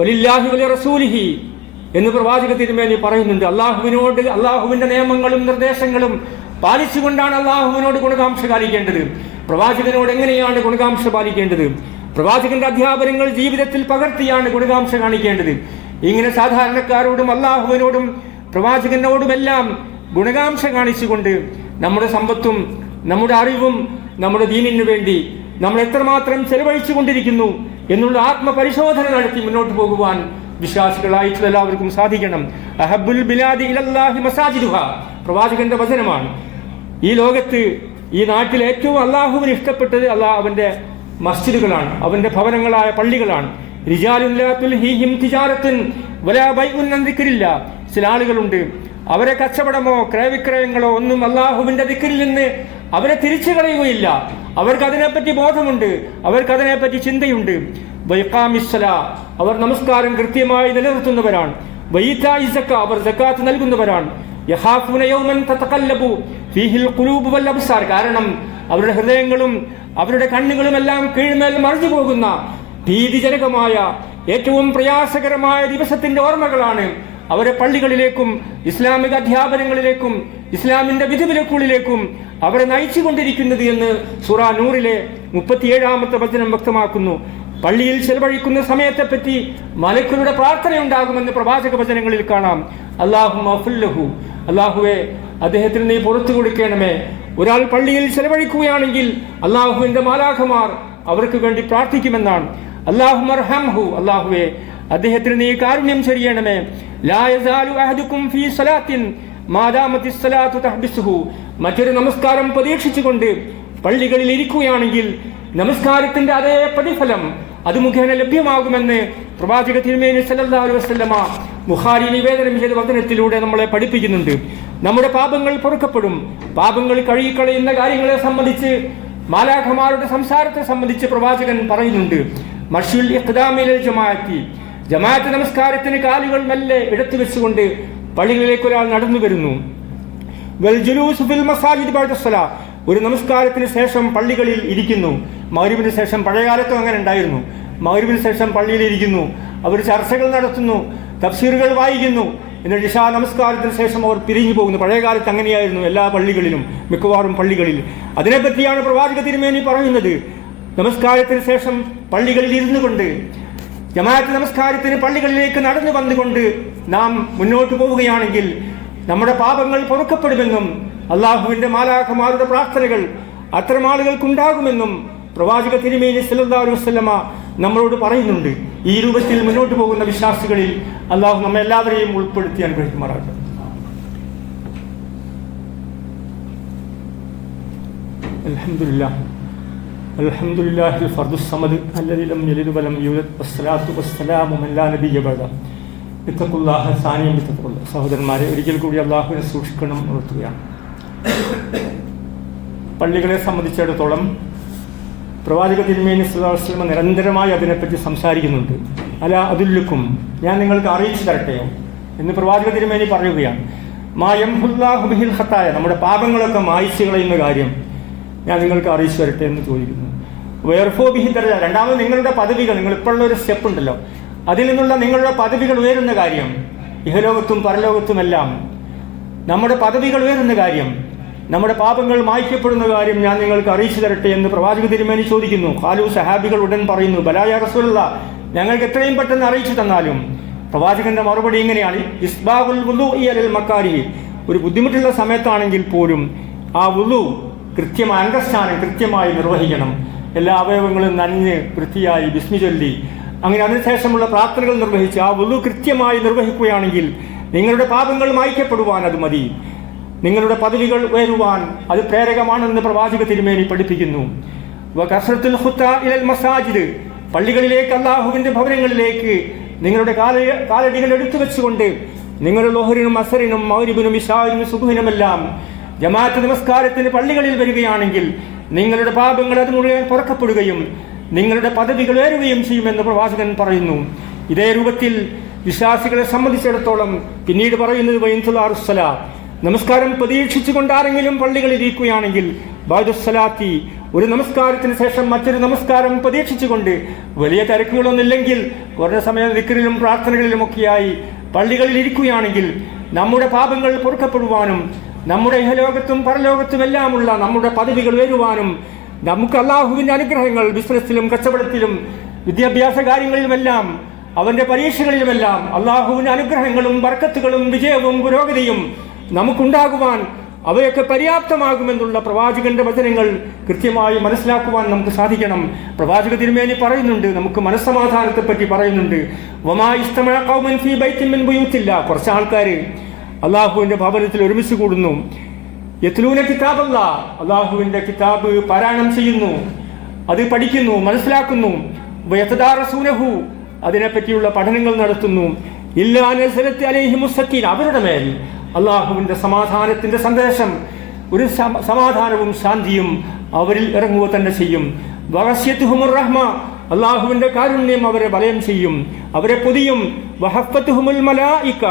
വലില്ലാഹി വലി റസൂലിഹി എന്ന് പ്രവാചക തിരുമേനി പറയുന്നുണ്ട്. അള്ളാഹുവിനോട്, അള്ളാഹുവിന്റെ നിയമങ്ങളും നിർദ്ദേശങ്ങളും പാലിച്ചുകൊണ്ടാണ് അള്ളാഹുവിനോട് ഗുണകാംക്ഷ കാണിക്കേണ്ടത്. പ്രവാചകനോട് എങ്ങനെയാണ് ഗുണകാംക്ഷ പാലിക്കേണ്ടത്? പ്രവാചകന്റെ അധ്യാപനങ്ങൾ ജീവിതത്തിൽ പകർത്തിയാണ് ഗുണകാംക്ഷ കാണിക്കേണ്ടത്. ഇങ്ങനെ സാധാരണക്കാരോടും അള്ളാഹുവിനോടും പ്രവാചകനോടുമെല്ലാം ഗുണകാംക്ഷ കാണിച്ചുകൊണ്ട് നമ്മുടെ സമ്പത്തും നമ്മുടെ അറിവും നമ്മുടെ ദീനിനു വേണ്ടി നമ്മൾ എത്രമാത്രം ചെലവഴിച്ചു കൊണ്ടിരിക്കുന്നു എന്നുള്ള ആത്മപരിശോധന നടത്തി മുന്നോട്ട് പോകുവാൻ വിശ്വാസികളായിട്ടുള്ള എല്ലാവർക്കും സാധിക്കണം. അഹബ്ബുൽ ബിലാദി ഇലല്ലാഹി മസാജിദുഹ, പ്രവാചകന്റെ വചനമാണ്. ഈ ലോകത്ത്, ഈ നാട്ടിൽ ഏറ്റവും അള്ളാഹുവിന് ഇഷ്ടപ്പെട്ടത് അവന്റെ മസ്ജിദുകളാണ്, അവന്റെ ഭവനങ്ങളായ പള്ളികളാണ്. റിജാലുൻ ലാ തുൽഹിഹിം തിജാറത്തുൻ വലാ ബൈഉൻ അൻ ദിക്രില്ല, ചില ആളുകളുണ്ട്, അവരെ കച്ചവടമോ ക്രയവിക്രയങ്ങളോ ഒന്നും അള്ളാഹുവിന്റെ ദിക്റിൽ നിന്ന് അവരെ തിരിച്ചു കളയുകയില്ല. അവർക്ക് അതിനെപ്പറ്റി ബോധമുണ്ട്, അവർക്ക് അതിനെപ്പറ്റി ചിന്തയുണ്ട്. വൈഖാമിസ്സലാ, അവർ നമസ്കാരം കൃത്യമായി നിലനിർത്തുന്നവരാണ്. വഈതാഇ സക്ക, അവർ സക്കാത്ത് നൽകുന്നവരാണ്. യഖാഫൂന യൗമൻ തതഖല്ലബു ഫീഹിൽ ഖുലൂബു വൽ അബ്സാർ, കാരണം അവരുടെ ഹൃദയങ്ങളും അവരുടെ കണ്ണുകളും എല്ലാം കീഴ്മേൽ മറിഞ്ഞു പോകുന്ന ഭീതിജനകമായ ഏറ്റവും പ്രയാസകരമായ ദിവസത്തിന്റെ ഓർമ്മകളാണ് അവരെ പള്ളികളിലേക്കും ഇസ്ലാമിക അധ്യാപനങ്ങളിലേക്കും ഇസ്ലാമിന്റെ വിധിവിലക്കുകളിലേക്കും അവരെ നയിച്ചുകൊണ്ടിരിക്കുന്നത് എന്ന് സൂറ നൂറിലെ 37-ാമത്തെ വചനം വ്യക്തമാക്കുന്നു. പള്ളിയിൽ ചെലവഴിക്കുന്ന സമയത്തെപ്പറ്റി മലക്കുകളുടെ പ്രാർത്ഥനയുണ്ടാകുമെന്ന് പ്രവാചക വചനങ്ങളിൽ കാണാം. അല്ലാഹുമ്മ, അല്ലാഹുവേ അദ്ദേഹത്തിന് നീ പുറത്തു കൊടുക്കണമേ. ഒരാൾ പള്ളിയിൽ ചെലവഴിക്കുകയാണെങ്കിൽ അല്ലാഹുവിന്റെ മാലാഖമാർ അവർക്ക് വേണ്ടി പ്രാർത്ഥിക്കുമെന്നാണ്. അല്ലാഹുമ്മർഹംഹു, അല്ലാഹുവേ അദ്ദേഹത്തിന് നീ കാരുണ്യം ചൊരിയണമേ. ലാ യസാലു അഹദുക്കും ഫീ സ്വലാത്തിൻ മാദാമത്തിസ് സ്വലാത്തു തഹ്ബിസുഹു, മറ്റൊരു നമസ്കാരം പ്രതീക്ഷിച്ചുകൊണ്ട് പള്ളികളിൽ ഇരിക്കുകയാണെങ്കിൽ നമസ്കാരത്തിന്റെ അതേ പ്രതിഫലം അത് മുഖേന ലഭ്യമാകുമെന്ന് പ്രവാചക തിരുമേനി സല്ലല്ലാഹു അലൈഹി വസല്ലമ ബുഖാരി നിവേദനം ചെയ്ത വചനത്തിലൂടെ നമ്മളെ പഠിപ്പിക്കുന്നുണ്ട്. നമ്മുടെ പാപങ്ങൾ പൊറുക്കപ്പെടും. പാപങ്ങൾ കഴുകിക്കളയുന്ന കാര്യങ്ങളെ സംബന്ധിച്ച്, മാലാഖമാരുടെ സംസാരത്തെ സംബന്ധിച്ച് പ്രവാചകൻ പറയുന്നുണ്ട്. മർഷുൽ ഇഖ്ദാമിൽ ജമാഅത്തി, ജമാഅത്ത് നമസ്കാരത്തിന് കാലുകൾ മെല്ലെ ഇടത്തു വെച്ചുകൊണ്ട് പള്ളികളിലേക്ക് ഒരാൾ നടന്നു വരുന്നു. വൽ ജുലൂസു ഫിൽ മസാജിദ് ബഅദ സ്വലാ, ഒരു നമസ്കാരത്തിന് ശേഷം പള്ളികളിൽ ഇരിക്കുന്നു. മഗ്രിബിന് ശേഷം, പഴയകാലത്തും അങ്ങനെ ഉണ്ടായിരുന്നു, മഗ്രിബിന് ശേഷം പള്ളിയിൽ ഇരിക്കുന്നു, അവർ ചർച്ചകൾ നടത്തുന്നു, തഫ്സീറുകൾ വായിക്കുന്നു. എന്നിട്ട് ഇശാ നമസ്കാരത്തിന് ശേഷം അവർ പിരിഞ്ഞു പോകുന്നു. പഴയകാലത്ത് അങ്ങനെയായിരുന്നു എല്ലാ പള്ളികളിലും, മിക്കവാറും പള്ളികളിൽ. അതിനെപ്പറ്റിയാണ് പ്രവാചക തിരുമേനി പറയുന്നത്. നമസ്കാരത്തിന് ശേഷം പള്ളികളിൽ ഇരുന്നു കൊണ്ട്, ജമാഅത്ത് നമസ്കാരത്തിന് പള്ളികളിലേക്ക് നടന്നു വന്നുകൊണ്ട് നാം മുന്നോട്ട് പോവുകയാണെങ്കിൽ നമ്മുടെ പാപങ്ങൾ പൊറുക്കപ്പെടുമെന്നും അള്ളാഹുവിന്റെ മാലാഖമാരുടെ പ്രാർത്ഥനകൾ അത്തരം ആളുകൾക്കുണ്ടാകുമെന്നും പ്രവാചക തിരുമേനി സല്ലല്ലാഹു അലൈഹി വസല്ലമ നമ്മളോട് പറയുന്നുണ്ട്. ഈ രൂപത്തിൽ മുന്നോട്ട് പോകുന്ന വിശ്വാസികളിൽ അള്ളാഹു നമ്മെ എല്ലാവരെയും ഉൾപ്പെടുത്തി അനുഗ്രഹിക്കുമാറാകട്ടെ. അൽഹംദുലില്ലാഹ് അൽഹംദുലില്ലാഹിൽ ഫർദുസ് സമദ് അല്ലദീ ലം യലിദ് വലം യൂലദ് വസ്സലാത്തു വസ്സലാമു മൻ ലാ നബിയ്യ ബഅദ. ഇത്തഖുല്ലാഹ സാനിയം ഇത്തഖുല്ലാഹ്. സഹോദരന്മാരെ, ഒരിക്കൽ കൂടി അള്ളാഹുവിനെ സൂക്ഷിക്കണം ഉണർത്തുകയാണ്. പള്ളികളെ സംബന്ധിച്ചിടത്തോളം പ്രവാചക തിരുമേനി സല്ലല്ലാഹു അലൈഹി വസല്ലം നിരന്തരമായി അതിനെപ്പറ്റി സംസാരിക്കുന്നുണ്ട്. അല അതുല്ലുക്കും, ഞാൻ നിങ്ങൾക്ക് അറിയിച്ചു തരട്ടെയോ എന്ന് പ്രവാചക തിരുമേനി പറയുകയാണ്. മാ യംഹുല്ലാഹു ബിഹിൽ ഖതായ, നമ്മുടെ പാപങ്ങളൊക്കെ മായ്ച്ചു കളയുന്ന കാര്യം ഞാൻ നിങ്ങൾക്ക് അറിയിച്ചു തരട്ടെ എന്ന് ചോദിക്കുന്നു. വേർഫോ ബിഹി ദർജ, രണ്ടാമത് നിങ്ങളുടെ പദവികൾ, നിങ്ങൾ ഇപ്പോഴുള്ള ഒരു സ്റ്റെപ്പ് ഉണ്ടല്ലോ, അതിൽ നിന്നുള്ള നിങ്ങളുടെ പദവികൾ ഉയരുന്ന കാര്യം, ഇഹലോകത്തും പരലോകത്തുമെല്ലാം നമ്മുടെ പദവികൾ ഉയരുന്ന കാര്യം, നമ്മുടെ പാപങ്ങൾ മായ്ക്കപ്പെടുന്ന കാര്യം ഞാൻ നിങ്ങൾക്ക് അറിയിച്ചു തരട്ടെ എന്ന് പ്രവാചക തിരുമേനി ചോദിക്കുന്നു. ഖാലു, സഹാബികൾ ഉടൻ പറയുന്നു, ബലാ യാ റസൂലല്ലാഹ്, ഞങ്ങൾക്ക് എത്രയും പെട്ടെന്ന് അറിയിച്ചു തന്നാലും. പ്രവാചകന്റെ മറുപടി ഇങ്ങനെയാണ്: ഇസ്ബാഹുൽ വുളൂഇ അലൽ മക്കാരിഹി. ഒരു ബുദ്ധിമുട്ടുള്ള സമയത്താണെങ്കിൽ പോലും ആ വുളു കൃത്യമായ അംഗസ്ഥാനം കൃത്യമായി നിർവഹിക്കണം. എല്ലാ അവയവങ്ങളും നനഞ്ഞ് വൃത്തിയായി ബിസ്മി ചൊല്ലി അങ്ങനെ അതിനുശേഷമുള്ള പ്രാർത്ഥനകൾ നിർവഹിച്ച് ആ വുളു കൃത്യമായി നിർവഹിക്കുകയാണെങ്കിൽ നിങ്ങളുടെ പാപങ്ങൾ മായ്ക്കപ്പെടുവാൻ അത് മതി. നിങ്ങളുടെ പദവികൾ ഉയരുവാൻ അത് പ്രേരകമാണെന്ന് പ്രവാചക തിരുമേനി പഠിപ്പിക്കുന്നു. വകസ്റത്തുൽ ഖുത്താ ഇലൽ മസാജിദ്. പള്ളികളിലേക്ക്, അല്ലാഹുവിന്റെ ഭവനങ്ങളിലേക്ക് നിങ്ങളുടെ കാലടികൾ എടുത്തു വെച്ചുകൊണ്ട് നിങ്ങൾ ളുഹറിനും അസറിനും മഗ്രിബിനും ഇശാഇനും സുബ്ഹിനുമെല്ലാം ജമാഅത്ത് നമസ്കാരത്തിന് പള്ളികളിൽ വരികയാണെങ്കിൽ നിങ്ങളുടെ പാപങ്ങൾ അത് മുഴുവൻ പുറക്കപ്പെടുകയും നിങ്ങളുടെ പദവികൾ ഉയരുകയും ചെയ്യുമെന്ന് പ്രവാചകൻ പറയുന്നു. ഇതേ രൂപത്തിൽ വിശ്വാസികളെ സംബന്ധിച്ചിടത്തോളം പിന്നീട് പറയുന്നത് വൈൻതുലാറുസ്സല, നമസ്കാരം പ്രതീക്ഷിച്ചുകൊണ്ട് ആരെങ്കിലും പള്ളികളിൽ ഇരിക്കുകയാണെങ്കിൽ ബഅദുസ്സലാത്തി, ഒരു നമസ്കാരത്തിന് ശേഷം മറ്റൊരു നമസ്കാരം പ്രതീക്ഷിച്ചുകൊണ്ട് വലിയ തിരക്കുകളൊന്നുമില്ലെങ്കിൽ കുറഞ്ഞ സമയം ദിക്റിലും പ്രാർത്ഥനകളിലുമൊക്കെയായി പള്ളികളിൽ ഇരിക്കുകയാണെങ്കിൽ നമ്മുടെ പാപങ്ങൾ പൊറുക്കപ്പെടുവാനും നമ്മുടെ ഇഹലോകത്തും പരലോകത്തുമെല്ലാമുള്ള നമ്മുടെ പദവികൾ ഉയരുവാനും നമുക്ക് അല്ലാഹുവിന്റെ അനുഗ്രഹങ്ങൾ ബിസിനസ്സിലും കച്ചവടത്തിലും വിദ്യാഭ്യാസ കാര്യങ്ങളിലുമെല്ലാം അവന്റെ പരീക്ഷകളിലുമെല്ലാം അല്ലാഹുവിന്റെ അനുഗ്രഹങ്ങളും ബർക്കത്തുകളും വിജയവും പുരോഗതിയും നമുക്കുണ്ടാകുവാൻ അവയൊക്കെ പര്യാപ്തമാകുമെന്നുള്ള പ്രവാചകന്റെ വചനങ്ങൾ കൃത്യമായി മനസ്സിലാക്കുവാൻ നമുക്ക് സാധിക്കണം. പ്രവാചക തിരുമേനി പറയുന്നുണ്ട്, നമുക്ക് മനസ്സമാധാനത്തെ പറ്റി പറയുന്നുണ്ട്. വമാ ഇസ്തമഅ ഖൗമൻ ഫീ ബൈത്തിൻ മിൻ ബുയൂത്തില്ല. കുറച്ച് ആൾക്കാർ അള്ളാഹുവിന്റെ ഭവനത്തിൽ ഒരുമിച്ച് കൂടുന്നു. യത്ലൂന കിതാബല്ലാഹ്, അള്ളാഹുവിന്റെ കിതാബ് പാരായണം ചെയ്യുന്നു, അത് പഠിക്കുന്നു, മനസ്സിലാക്കുന്നു. വയതദാറസൂനഹു, അതിനെപ്പറ്റിയുള്ള പഠനങ്ങൾ നടത്തുന്നു. ഇല്ലാ നസലത്ത് അലൈഹിമുസ് സക്കീന, അവരുടെ മേൽ അള്ളാഹുവിന്റെ സമാധാനത്തിന്റെ സന്ദേശം, ഒരു സമാധാനവും ശാന്തിയും അവരിൽ ഇറങ്ങുക തന്നെ ചെയ്യും. വഗശ്യതുഹുമുർ റഹ്മ, അള്ളാഹുവിന്റെ കാരുണ്യം അവരെ വലയം ചെയ്യും, അവരെ പൊതിയും. വഹഫത്തുഹുമുൽ മലായിക,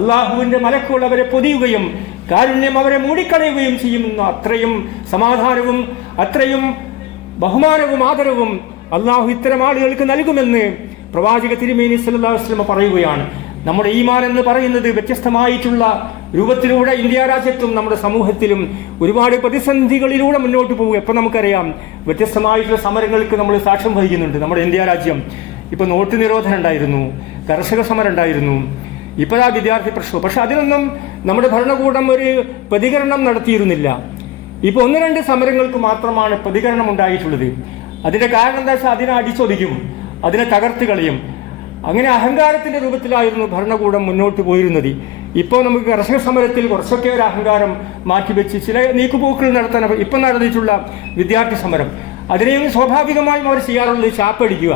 അള്ളാഹുവിന്റെ മലക്കുകൾ അവരെ പൊതിയുകയും കാരുണ്യം അവരെ മൂടിക്കളയുകയും ചെയ്യുമെന്ന അത്രയും സമാധാനവും അത്രയും ബഹുമാനവും ആദരവും അള്ളാഹു ഇത്തരം ആളുകൾക്ക് നൽകുമെന്ന് പ്രവാചക തിരുമേനി സല്ലല്ലാഹു അലൈഹി വസല്ലം പറയുകയാണ്. നമ്മുടെ ഈമാൻ എന്ന് പറയുന്നത് വ്യത്യസ്തമായിട്ടുള്ള രൂപത്തിലൂടെ ഇന്ത്യ രാജ്യത്തും നമ്മുടെ സമൂഹത്തിലും ഒരുപാട് പ്രതിസന്ധികളിലൂടെ മുന്നോട്ട് പോകുക. ഇപ്പം നമുക്കറിയാം, വ്യത്യസ്തമായിട്ടുള്ള സമരങ്ങൾക്ക് നമ്മൾ സാക്ഷ്യം വഹിക്കുന്നുണ്ട്. നമ്മുടെ ഇന്ത്യ രാജ്യം ഇപ്പം നോട്ട് നിരോധനം ഉണ്ടായിരുന്നു, കർഷക സമരം ഉണ്ടായിരുന്നു, ഇപ്പോഴാ വിദ്യാർത്ഥി പ്രശ്നം. പക്ഷെ അതിനൊന്നും നമ്മുടെ ഭരണകൂടം ഒരു പ്രതികരണം നടത്തിയിരുന്നില്ല. ഇപ്പോൾ 1-2 സമരങ്ങൾക്ക് മാത്രമാണ് പ്രതികരണം ഉണ്ടായിട്ടുള്ളത്. അതിന്റെ കാരണം എന്താ വെച്ചാൽ അതിനെ അടിച്ചൊതുക്കും, അതിനെ തകർത്ത് കളയും. അങ്ങനെ അഹങ്കാരത്തിന്റെ രൂപത്തിലായിരുന്നു ഭരണകൂടം മുന്നോട്ട് പോയിരുന്നത്. ഇപ്പോൾ നമുക്ക് കർഷക സമരത്തിൽ കുറച്ചൊക്കെ ഒരു അഹങ്കാരം മാറ്റിവെച്ച് ചില നീക്കുപോക്കുകൾ നടത്താൻ ഇപ്പം നടന്നിട്ടുള്ള വിദ്യാർത്ഥി സമരം, അതിനെയും സ്വാഭാവികമായും അവർ ചെയ്യാറുള്ളത് ചാപ്പടിക്കുക.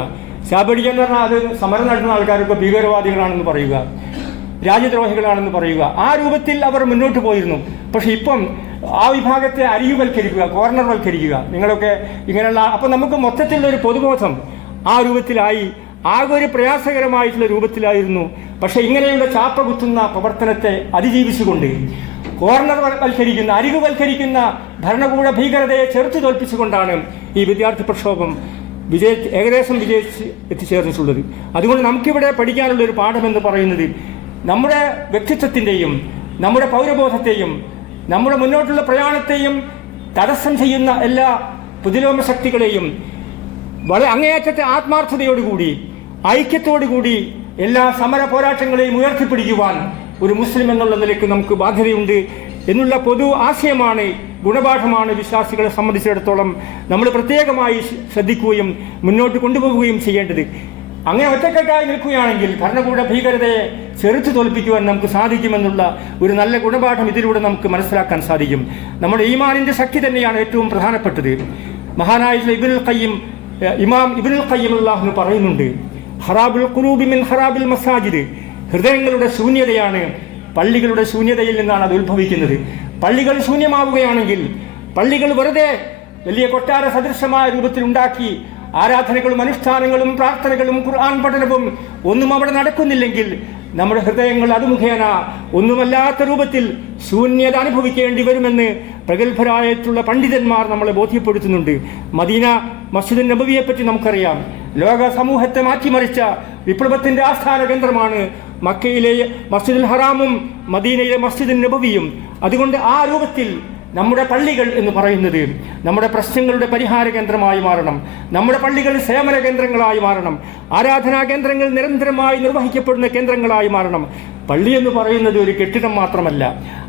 ചാപ്പടിക്കുക എന്ന് പറഞ്ഞാൽ അത് സമരം നടത്തുന്ന ആൾക്കാരൊക്കെ ഭീകരവാദികളാണെന്ന് പറയുക, രാജ്യദ്രോഹികളാണെന്ന് പറയുക. ആ രൂപത്തിൽ അവർ മുന്നോട്ട് പോയിരുന്നു. പക്ഷെ ഇപ്പം ആ വിഭാഗത്തെ അരികുവൽക്കരിക്കുക, കോർണർവൽക്കരിക്കുക, നിങ്ങളൊക്കെ ഇങ്ങനെയുള്ള, അപ്പം നമുക്ക് മൊത്തത്തിലുള്ള ഒരു പൊതുബോധം ആ രൂപത്തിലായി, ആകെ ഒരു പ്രയാസകരമായിട്ടുള്ള രൂപത്തിലായിരുന്നു. പക്ഷെ ഇങ്ങനെയുള്ള ചാപ്പ കുത്തുന്ന പ്രവർത്തനത്തെ അതിജീവിച്ചുകൊണ്ട് കോർണർവൽക്കരിക്കുന്ന, അരികുവൽക്കരിക്കുന്ന ഭരണകൂട ഭീകരതയെ ചെറുത്തു തോൽപ്പിച്ചുകൊണ്ടാണ് ഈ വിദ്യാർത്ഥി പ്രക്ഷോഭം ഏകദേശം വിജയിച്ച് എത്തിച്ചേർന്നിട്ടുള്ളത്. അതുകൊണ്ട് നമുക്കിവിടെ പഠിക്കാനുള്ള ഒരു പാഠമെന്ന് പറയുന്നത് നമ്മുടെ വ്യക്തിത്വത്തിൻ്റെയും നമ്മുടെ പൗരബോധത്തെയും നമ്മുടെ മുന്നോട്ടുള്ള പ്രയാണത്തെയും തടസ്സം ചെയ്യുന്ന എല്ലാ പ്രതിലോമ ശക്തികളെയും വളരെ അങ്ങേയറ്റത്തെ ആത്മാർത്ഥതയോടുകൂടി ഐക്യത്തോടുകൂടി എല്ലാ സമര പോരാട്ടങ്ങളെയും ഉയർത്തിപ്പിടിക്കുവാൻ ഒരു മുസ്ലിം എന്നുള്ള നിലയ്ക്ക് നമുക്ക് ബാധ്യതയുണ്ട് എന്നുള്ള പൊതു ആശയമാണ്, ഗുണപാഠമാണ് വിശ്വാസികളെ സംബന്ധിച്ചിടത്തോളം നമ്മൾ പ്രത്യേകമായി ശ്രദ്ധിക്കുകയും മുന്നോട്ട് കൊണ്ടുപോവുകയും ചെയ്യേണ്ടത്. അങ്ങനെ ഒറ്റക്കെട്ടായി നിൽക്കുകയാണെങ്കിൽ ഭരണകൂട ഭീകരതയെ ചെറുത്തു തോൽപ്പിക്കുവാൻ നമുക്ക് സാധിക്കുമെന്നുള്ള ഒരു നല്ല ഗുണപാഠം ഇതിലൂടെ നമുക്ക് മനസ്സിലാക്കാൻ സാധിക്കും. നമ്മുടെ ഈമാനിന്റെ ശക്തി തന്നെയാണ് ഏറ്റവും പ്രധാനപ്പെട്ടത്. മഹാനായ ഇമാം ഇബ്നുൽ ഖയ്യിം അല്ലാഹു പറയുന്നുണ്ട്, ഖറാബുൽ ഖുലൂബി മിൻ ഖറാബിൽ മസാജിദ്, ഹൃദയങ്ങളുടെ ശൂന്യതയാണ് പള്ളികളുടെ ശൂന്യതയിൽ നിന്നാണ് അത് ഉത്ഭവിക്കുന്നത്. പള്ളികൾ ശൂന്യമാവുകയാണെങ്കിൽ, പള്ളികൾ വെറുതെ വലിയ കൊട്ടാര സദൃശമായ രൂപത്തിൽ ഉണ്ടാക്കി ആരാധനകളും അനുഷ്ഠാനങ്ങളും പ്രാർത്ഥനകളും ഖുർആൻ പഠനവും ഒന്നും അവിടെ നടക്കുന്നില്ലെങ്കിൽ നമ്മുടെ ഹൃദയങ്ങൾ അത് മുഖേന ഒന്നുമല്ലാത്ത രൂപത്തിൽ ശൂന്യത അനുഭവിക്കേണ്ടി വരുമെന്ന് പ്രഗത്ഭരായിട്ടുള്ള പണ്ഡിതന്മാർ നമ്മളെ ബോധ്യപ്പെടുത്തുന്നുണ്ട്. മദീന മസ്ജിദുൻ നബവിയെ പറ്റി നമുക്കറിയാം. ലോക സമൂഹത്തെ മാറ്റിമറിച്ച വിപ്ലവത്തിന്റെ ആസ്ഥാന കേന്ദ്രമാണ് മക്കയിലെ മസ്ജിദുൽ ഹറാമും മദീനയിലെ മസ്ജിദുൻ നബവിയും. അതുകൊണ്ട് ആ രൂപത്തിൽ നമ്മുടെ പള്ളികൾ എന്ന് പറയുന്നത് നമ്മുടെ പ്രശ്നങ്ങളുടെ പരിഹാര കേന്ദ്രമായി മാറണം. നമ്മുടെ പള്ളികൾ സേവന കേന്ദ്രങ്ങളായി മാറണം. ആരാധനാ കേന്ദ്രങ്ങൾ നിരന്തരമായി നിർവഹിക്കപ്പെടുന്ന കേന്ദ്രങ്ങളായി മാറണം. പള്ളി എന്ന് പറയുന്നത് ഒരു കെട്ടിടം മാത്രമല്ല,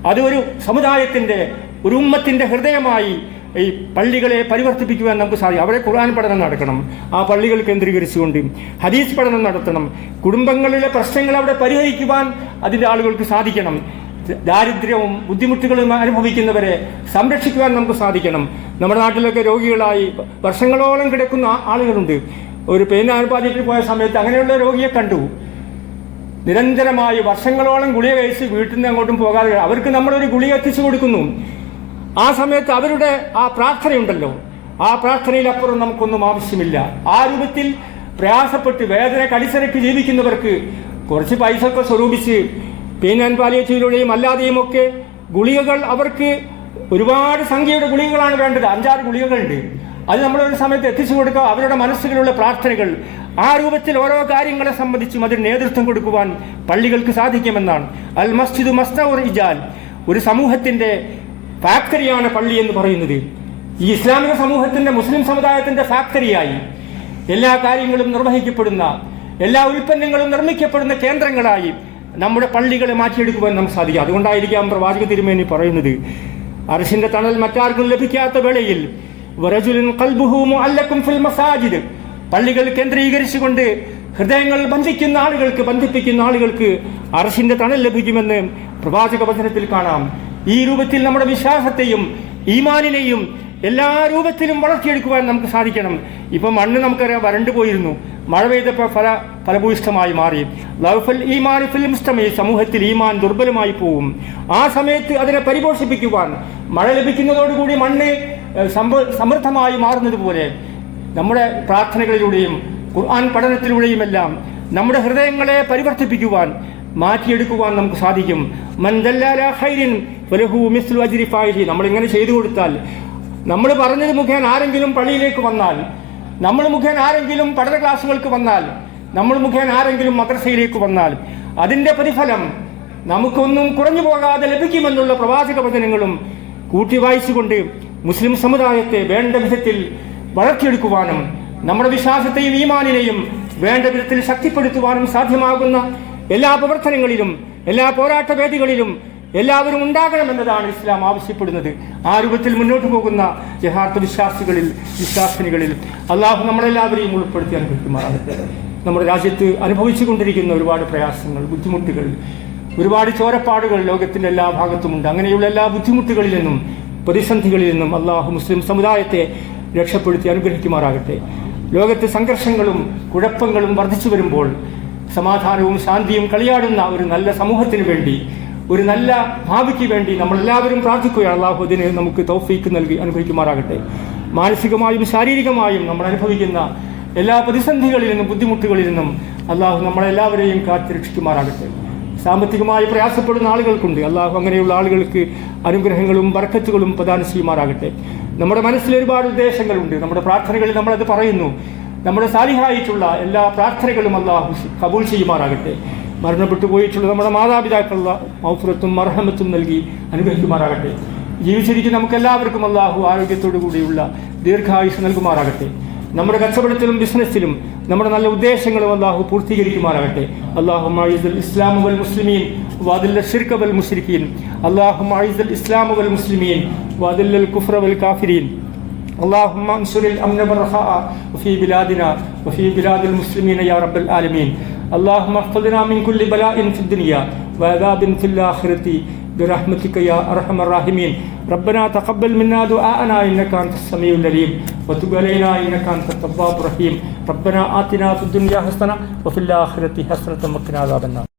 അത് ഒരു സമുദായത്തിൻ്റെ, ഒരു ഉമ്മത്തിൻ്റെ ഹൃദയമായി ഈ പള്ളികളെ പരിവർത്തിപ്പിക്കുവാൻ നമുക്ക് സാധിക്കും. അവിടെ ഖുർആൻ പഠനം നടക്കണം, ആ പള്ളികൾ കേന്ദ്രീകരിച്ചുകൊണ്ട് ഹദീസ് പഠനം നടത്തണം. കുടുംബങ്ങളിലെ പ്രശ്നങ്ങൾ അവിടെ പരിഹരിക്കുവാൻ അതിൻ്റെ ആളുകൾക്ക് സാധിക്കണം. ദാരിദ്ര്യവും ബുദ്ധിമുട്ടുകളും അനുഭവിക്കുന്നവരെ സംരക്ഷിക്കുവാൻ നമുക്ക് സാധിക്കണം. നമ്മുടെ നാട്ടിലൊക്കെ രോഗികളായി വർഷങ്ങളോളം കിടക്കുന്ന ആളുകളുണ്ട്. ഒരു പെയിൻ ആനുപാതികത്തിൽ പോയ സമയത്ത് അങ്ങനെയുള്ള രോഗിയെ കണ്ടു. നിരന്തരമായി വർഷങ്ങളോളം ഗുളിക കഴിച്ച് വീട്ടിൽ നിന്ന് അങ്ങോട്ടും പോകാതെ അവർക്ക് നമ്മളൊരു ഗുളിക എത്തിച്ചു കൊടുക്കുന്നു. ആ സമയത്ത് അവരുടെ ആ പ്രാർത്ഥനയുണ്ടല്ലോ, ആ പ്രാർത്ഥനയിലപ്പുറം നമുക്കൊന്നും ആവശ്യമില്ല. ആ രൂപത്തിൽ പ്രയാസപ്പെട്ട് വേദന കടിച്ചിറക്കി ജീവിക്കുന്നവർക്ക് കുറച്ച് പൈസ ഒക്കെ സ്വരൂപിച്ച് പെയിൻ ആൻഡ് പാലിയേറ്റീവിലൂടെയും അല്ലാതെയും ഒക്കെ ഗുളികകൾ, അവർക്ക് ഒരുപാട് സംഖ്യയുടെ ഗുളികകളാണ് വേണ്ടത്. 5-6 ഗുളികകളുണ്ട്. അത് നമ്മളൊരു സമയത്ത് എത്തിച്ചു കൊടുക്കുക. അവരുടെ മനസ്സിലുള്ള പ്രാർത്ഥനകൾ, ആ രൂപത്തിൽ ഓരോ കാര്യങ്ങളെ സംബന്ധിച്ചും അതിന് നേതൃത്വം കൊടുക്കുവാൻ പള്ളികൾക്ക് സാധിക്കുമെന്നാണ്. അൽ മസ്ജിദു മസ്തഉർ റിജാൽ, ഒരു സമൂഹത്തിൻ്റെ ഫാക്ടറിയാണ് പള്ളി എന്ന് പറയുന്നത്. ഈ ഇസ്ലാമിക സമൂഹത്തിൻ്റെ, മുസ്ലിം സമുദായത്തിൻ്റെ ഫാക്ടറിയായി എല്ലാ കാര്യങ്ങളും നിർവഹിക്കപ്പെടുന്ന, എല്ലാ ഉൽപ്പന്നങ്ങളും നിർമ്മിക്കപ്പെടുന്ന കേന്ദ്രങ്ങളായി നമ്മുടെ പള്ളികളെ മാറ്റിയെടുക്കുവാൻ നമുക്ക് സാധിക്കും. അതുകൊണ്ടായിരിക്കാം പ്രവാചക തിരുമേനി പറയുന്നത്, അർശിന്റെ തണൽ മറ്റാർക്കും ലഭിക്കാത്ത വേളയിൽ വറജുലുൻ ഖൽബുഹു മുഅല്ലഖുൻ ഫിൽ മസാജിദ്, പള്ളികൾ കേന്ദ്രീകരിച്ചുകൊണ്ട് ഹൃദയങ്ങൾ ബന്ധിപ്പിക്കുന്ന ആളുകൾക്ക് അർശിന്റെ തണൽ ലഭിക്കുമെന്ന് പ്രവാചക വചനത്തിൽ കാണാം. ഈ രൂപത്തിൽ നമ്മുടെ വിശ്വാസത്തെയും ഈമാനിനെയും എല്ലാ രൂപത്തിലും വളർത്തിയെടുക്കുവാൻ നമുക്ക് സാധിക്കണം. ഇപ്പം മണ്ണ് നമുക്കറിയാം വരണ്ടു പോയിരുന്നു, മഴ പെയ്തപ്പോൾ ഫലഭൂയിഷ്ഠമായി മാറി. ലൗഫൽ ഈമാൻ ഫിൽ മുസ്തമി, സമൂഹത്തിൽ ഈമാൻ ദുർബലമായി പോകും. ആ സമയത്ത് അതിനെ പരിപോഷിപ്പിക്കുവാൻ മഴ ലഭിക്കുന്നതോടുകൂടി മണ്ണ് സമൃദ്ധമായി മാറുന്നത് പോലെ നമ്മുടെ പ്രാർത്ഥനകളിലൂടെയും ഖുർആൻ പഠനത്തിലൂടെയുമെല്ലാം നമ്മുടെ ഹൃദയങ്ങളെ പരിവർത്തിപ്പിക്കുവാൻ, മാറ്റിയെടുക്കുവാൻ നമുക്ക് സാധിക്കും. മൻ ദല്ലല ഖൈരിൻ ഫലഹു മിസ്ലു അജ്രി ഫായിലി, നമ്മളിങ്ങനെ ചെയ്തു കൊടുത്താൽ, നമ്മൾ പറഞ്ഞത് മുഖേന ആരെങ്കിലും പള്ളിയിലേക്ക് വന്നാൽ, നമ്മൾ മുഖേന ആരെങ്കിലും പഠന ക്ലാസ്സുകൾക്ക് വന്നാൽ, നമ്മൾ മുഖേന ആരെങ്കിലും മദ്രസയിലേക്ക് വന്നാൽ, അതിൻ്റെ പ്രതിഫലം നമുക്കൊന്നും കുറഞ്ഞു പോകാതെ ലഭിക്കുമെന്നുള്ള പ്രവാചക വചനങ്ങളും കൂട്ടി വായിച്ചുകൊണ്ട് മുസ്ലിം സമുദായത്തെ വേണ്ട വിധത്തിൽ വളർത്തിയെടുക്കുവാനും നമ്മുടെ വിശ്വാസത്തെയും ഈമാനിനെയും വേണ്ട വിധത്തിൽ ശക്തിപ്പെടുത്തുവാനും സാധ്യമാകുന്ന എല്ലാ പ്രവർത്തനങ്ങളിലും, എല്ലാ പോരാട്ട വേദികളിലും എല്ലാവരും ഉണ്ടാകണമെന്നതാണ് ഇസ്ലാം ആവശ്യപ്പെടുന്നത്. ആ രൂപത്തിൽ മുന്നോട്ട് പോകുന്ന യഥാർത്ഥ വിശ്വാസിനികളിൽ അള്ളാഹു നമ്മളെല്ലാവരെയും ഉൾപ്പെടുത്തി അനുഭവിക്കുമാറാകട്ടെ. നമ്മുടെ രാജ്യത്ത് അനുഭവിച്ചു കൊണ്ടിരിക്കുന്ന ഒരുപാട് പ്രയാസങ്ങൾ, ബുദ്ധിമുട്ടുകൾ, ഒരുപാട് ചോരപ്പാടുകൾ ലോകത്തിൻ്റെ എല്ലാ ഭാഗത്തുമുണ്ട്. അങ്ങനെയുള്ള എല്ലാ ബുദ്ധിമുട്ടുകളിൽ നിന്നും പ്രതിസന്ധികളിൽ നിന്നും അള്ളാഹു മുസ്ലിം സമുദായത്തെ രക്ഷപ്പെടുത്തി അനുഗ്രഹിക്കുമാറാകട്ടെ. ലോകത്ത് സംഘർഷങ്ങളും കുഴപ്പങ്ങളും വർദ്ധിച്ചു വരുമ്പോൾ സമാധാനവും ശാന്തിയും കളിയാടുന്ന ഒരു നല്ല സമൂഹത്തിന് വേണ്ടി, ഒരു നല്ല ഭാവിക്ക് വേണ്ടി നമ്മളെല്ലാവരും പ്രാർത്ഥിക്കുകയാണ്. അള്ളാഹു അതിന് നമുക്ക് തൗഫീക്ക് നൽകി അനുഗ്രഹിക്കുമാറാകട്ടെ. മാനസികമായും ശാരീരികമായും നമ്മൾ അനുഭവിക്കുന്ന എല്ലാ പ്രതിസന്ധികളിൽ നിന്നും ബുദ്ധിമുട്ടുകളിൽ നിന്നും അള്ളാഹു നമ്മളെല്ലാവരെയും കാത്തുരക്ഷിക്കുമാറാകട്ടെ. സാമ്പത്തികമായി പ്രയാസപ്പെടുന്ന ആളുകൾക്കുണ്ട്, അള്ളാഹു അങ്ങനെയുള്ള ആളുകൾക്ക് അനുഗ്രഹങ്ങളും ബർക്കത്തുകളും പ്രദാനം ചെയ്യുമാറാകട്ടെ. നമ്മുടെ മനസ്സിൽ ഒരുപാട് ഉദ്ദേശങ്ങളുണ്ട്, നമ്മുടെ പ്രാർത്ഥനകളിൽ നമ്മളത് പറയുന്നു. നമ്മുടെ സാലിഹായിട്ടുള്ള എല്ലാ പ്രാർത്ഥനകളും അള്ളാഹു കബൂൽ ചെയ്യുമാറാകട്ടെ. മരണപ്പെട്ടു പോയിട്ടുള്ള നമ്മുടെ മാതാപിതാക്കളുള്ള മൗഫറത്തും മർഹമത്തും നൽകി അനുഗ്രഹിക്കുമാറാകട്ടെ. ജീവിച്ചിരിക്കുന്ന നമുക്കെല്ലാവർക്കും അള്ളാഹു ആരോഗ്യത്തോടു കൂടിയുള്ള ദീർഘായുസ് നൽകുമാറാകട്ടെ. നമ്മുടെ കച്ചവടത്തിലും ബിസിനസ്സിലും നമ്മുടെ നല്ല ഉദ്ദേശങ്ങളും അള്ളാഹു പൂർത്തീകരിക്കുമാറാകട്ടെ. അല്ലാഹുമ്മ അഇസ്സൽ ഇസ്ലാമ വൽ മുസ്ലിമീൻ വഅദില്ല ശിർക വൽ മുശ്രിക്കീൻ. അല്ലാഹുമ്മ അഇസ്സൽ ഇസ്ലാമ വൽ മുസ്ലിമീൻ വഅദില്ല കുഫ്ര വൽ കാഫിരീൻ. اللهم انصر الامن والرخاء في بلادنا وفي بلاد المسلمين يا رب العالمين. اللهم احفظنا من كل بلاء في الدنيا وعذاب في الاخره برحمتك يا ارحم الراحمين. ربنا تقبل منا دعاءنا انك انت السميع العليم وتب علينا انك انت التواب الرحيم. ربنا آتنا في الدنيا حسنه وفي الاخره حسنه وقنا عذاب النار.